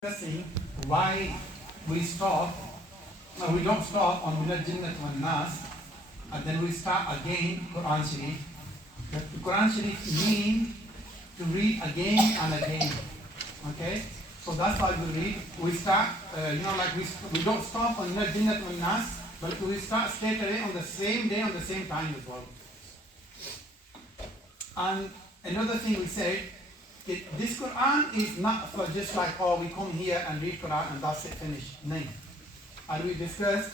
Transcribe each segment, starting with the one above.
discussing why we stop, no, we don't stop on Minal Jinnat wan Nas, and then we start again Quran Sharif. The Quran Sharif means to read again and again. Okay? So that's why we read. We start, like we don't stop on Minal Jinnat wan Nas, but we start straight away on the same day, on the same time as well. And another thing we said, this Quran is not for just like, oh, we come here and read Quran and that's it, finished. No. And we discussed,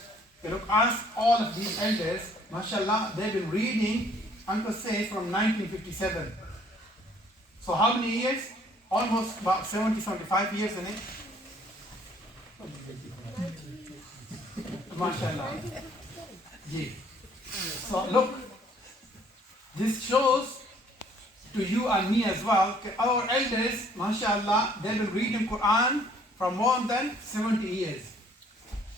ask all of these elders, mashallah, they've been reading, Uncle says, from 1957. So how many years? Almost about 70, 75 years in it. Mashallah. Yeah. So look, this shows to you and me as well, our elders, mashallah, they've been reading Quran for more than 70 years.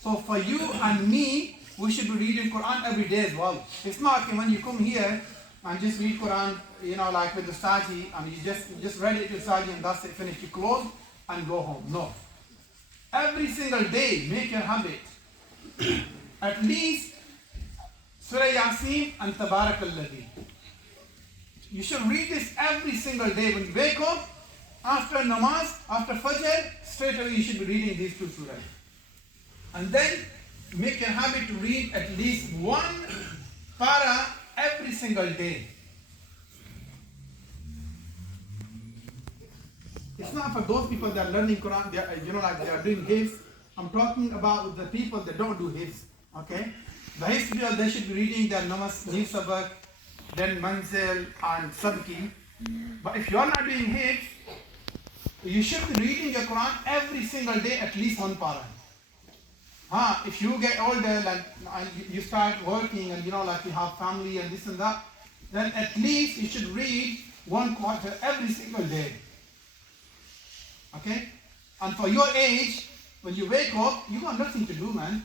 So for you and me, we should be reading Quran every day as well. It's not when you come here and just read Quran, like with the Saji, and you just read it to Saji and that's it, finished. You close and go home. No. Every single day, make your habit. At least Surah Yasin and Tabarak al-Ladhi. You should read this every single day. When you wake up, after namaz, after fajr, straight away you should be reading these two surahs. And then make your habit to read at least one para every single day. It's not for those people that are learning Quran, they are doing hifz. I'm talking about the people that don't do hifz. Okay? The hifz people, they should be reading their namaz, new sabak, then manzil and sabki. But if you are not doing hifz, you should be reading your Quran every single day, at least one para. If you get older and you start working and you have family and this and that, then at least you should read one quarter every single day. Okay? And for your age, when you wake up, you got nothing to do, man.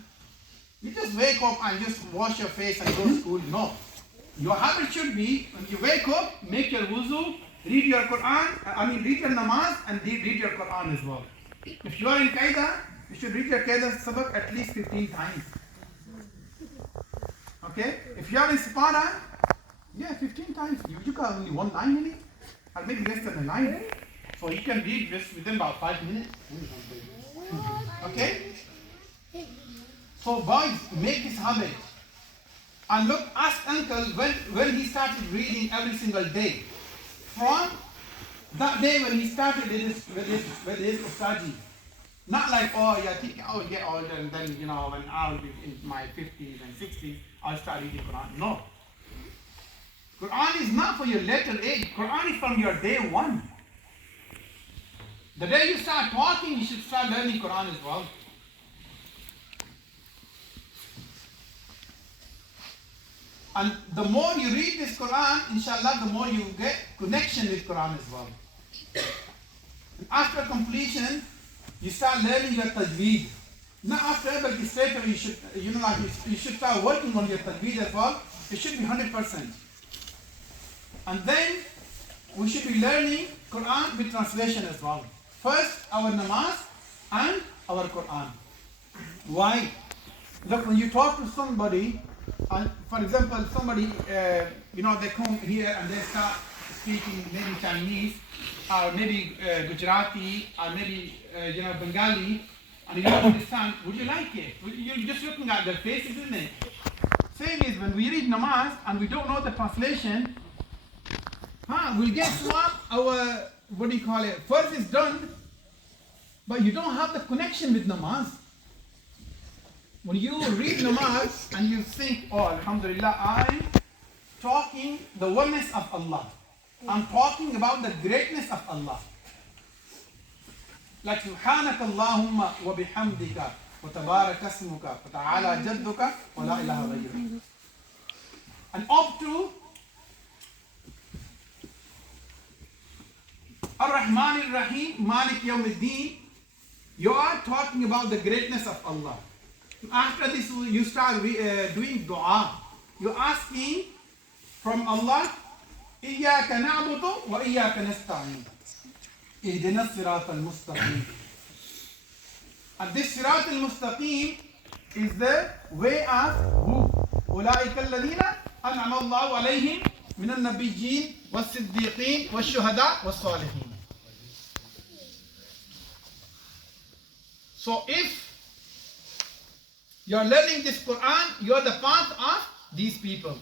You just wake up and just wash your face and go to school. No. Your habit should be, when you wake up, make your wuzu, read your Quran, read your namaz and read your Quran as well. If you are in Qaeda, you should read your Qaeda sabak at least 15 times. Okay? If you are in Sipara, 15 times. You got only one line in it, or maybe less than a line. So you can read this within about 5 minutes. Okay? So boys, make this habit. And look, ask uncle when he started reading every single day. From that day when he started with his Ustaji. Not like, I think I will get older and then, when I'll be in my 50s and 60s, I'll start reading Quran. No. Quran is not for your later age. Quran is from your day one. The day you start talking, you should start learning Quran as well. And the more you read this Quran, inshallah, the more you get connection with Quran as well. And after completion, you start learning your tajweed. Not after, but straight away you should, you should start working on your tajweed as well. It should be 100%. And then we should be learning Quran with translation as well. First, our namaz and our Quran. Why? Look, when you talk to somebody, and for example, somebody, they come here and they start speaking maybe Chinese, or maybe Gujarati, or maybe Bengali, and you don't understand. Would you like it? You're just looking at their faces, isn't it? Same is when we read namaz and we don't know the translation, we'll get swapped our, first is done, but you don't have the connection with namaz. When you read namaz and you think, alhamdulillah, I'm talking the oneness of Allah. I'm talking about the greatness of Allah. Like subhanaka Allahumma wa bihamdika wa tabarak asmuka wa ta'ala jadduka wa la ilaha ghayruk. And up to Ar-Rahman Ar-Rahim, Malik Yawmiddin, you are talking about the greatness of Allah. After this, you start doing dua. You're asking from Allah, إِيَّاكَ نَعْبُدُ وَإِيَّاكَ نَسْتَعِينُ اهْدِنَا الصِّرَاطَ الْمُسْتَقِيمَ. And this Sirat al-Mustaqim is the way of who? أولئك الذين أنعم الله عليهم من النبيين والصديقين والشهداء والصالحين. So if you are learning this Quran, you are the path of these people.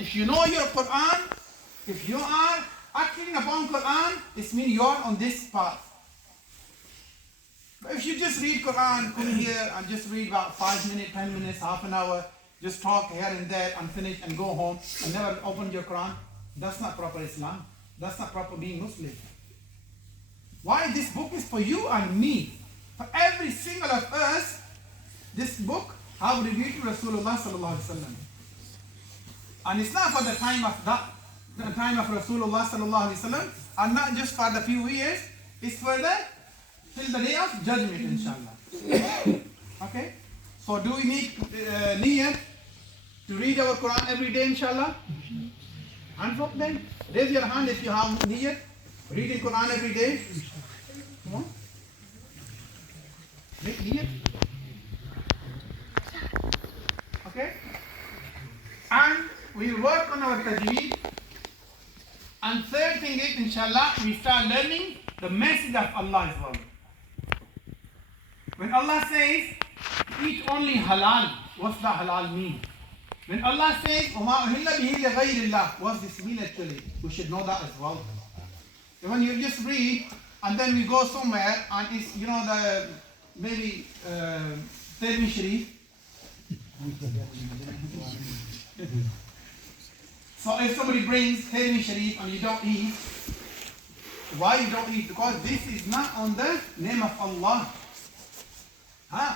If you know your Quran, if you are acting upon Quran, this means you are on this path. But if you just read Quran, come here and just read about 5 minutes, 10 minutes, half an hour, just talk here and there and finish and go home and never open your Quran, that's not proper Islam. That's not proper being Muslim. Why? This book is for you and me. For every single of us, this book have revealed to Rasulullah sallallahu alaihi wasallam. And it's not for the time of Rasulullah sallallahu alaihi wasallam, and not just for the few years. It's for till the day of judgment, inshallah. Okay? So do we need niyyah to read our Quran every day, inshallah? Hands up then. Raise your hand if you have niyyah. Reading Quran every day. Come on. Make niyyah. Okay? And we work on our tajweed. And third thing is, inshallah, we start learning the message of Allah as well. When Allah says, eat only halal, what's the halal mean? When Allah says, وَمَا أُهِلَّ بِهِ لِغَيْرِ اللَّهِ, what's this mean actually? We should know that as well. When you just read, and then we go somewhere, and it's, you know, the maybe Hatm-e Sharif. So if somebody brings Hatm-e Sharif and you don't eat, why you don't eat? Because this is not on the name of Allah.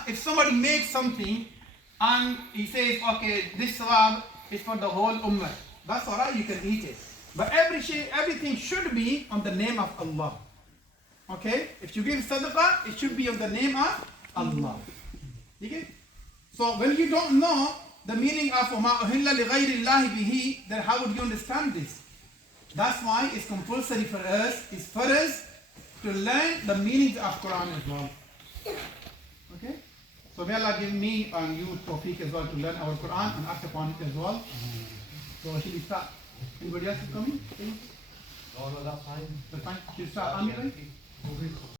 If somebody makes something and he says, okay, this sawab is for the whole ummah, that's alright, you can eat it. But everything should be on the name of Allah. Okay? If you give sadaqah, it should be on the name of Allah. Okay? So when you don't know the meaning of وَمَا أُهِلَّ لِغَيْرِ اللَّهِ بِهِ, then how would you understand this? That's why it's compulsory for us to learn the meanings of Quran as well. Okay? So may Allah give me and you tawfiq as well to learn our Quran and act upon it as well. So should we start? Anybody else is coming? No, that's fine. That's fine. Should we start? Amir?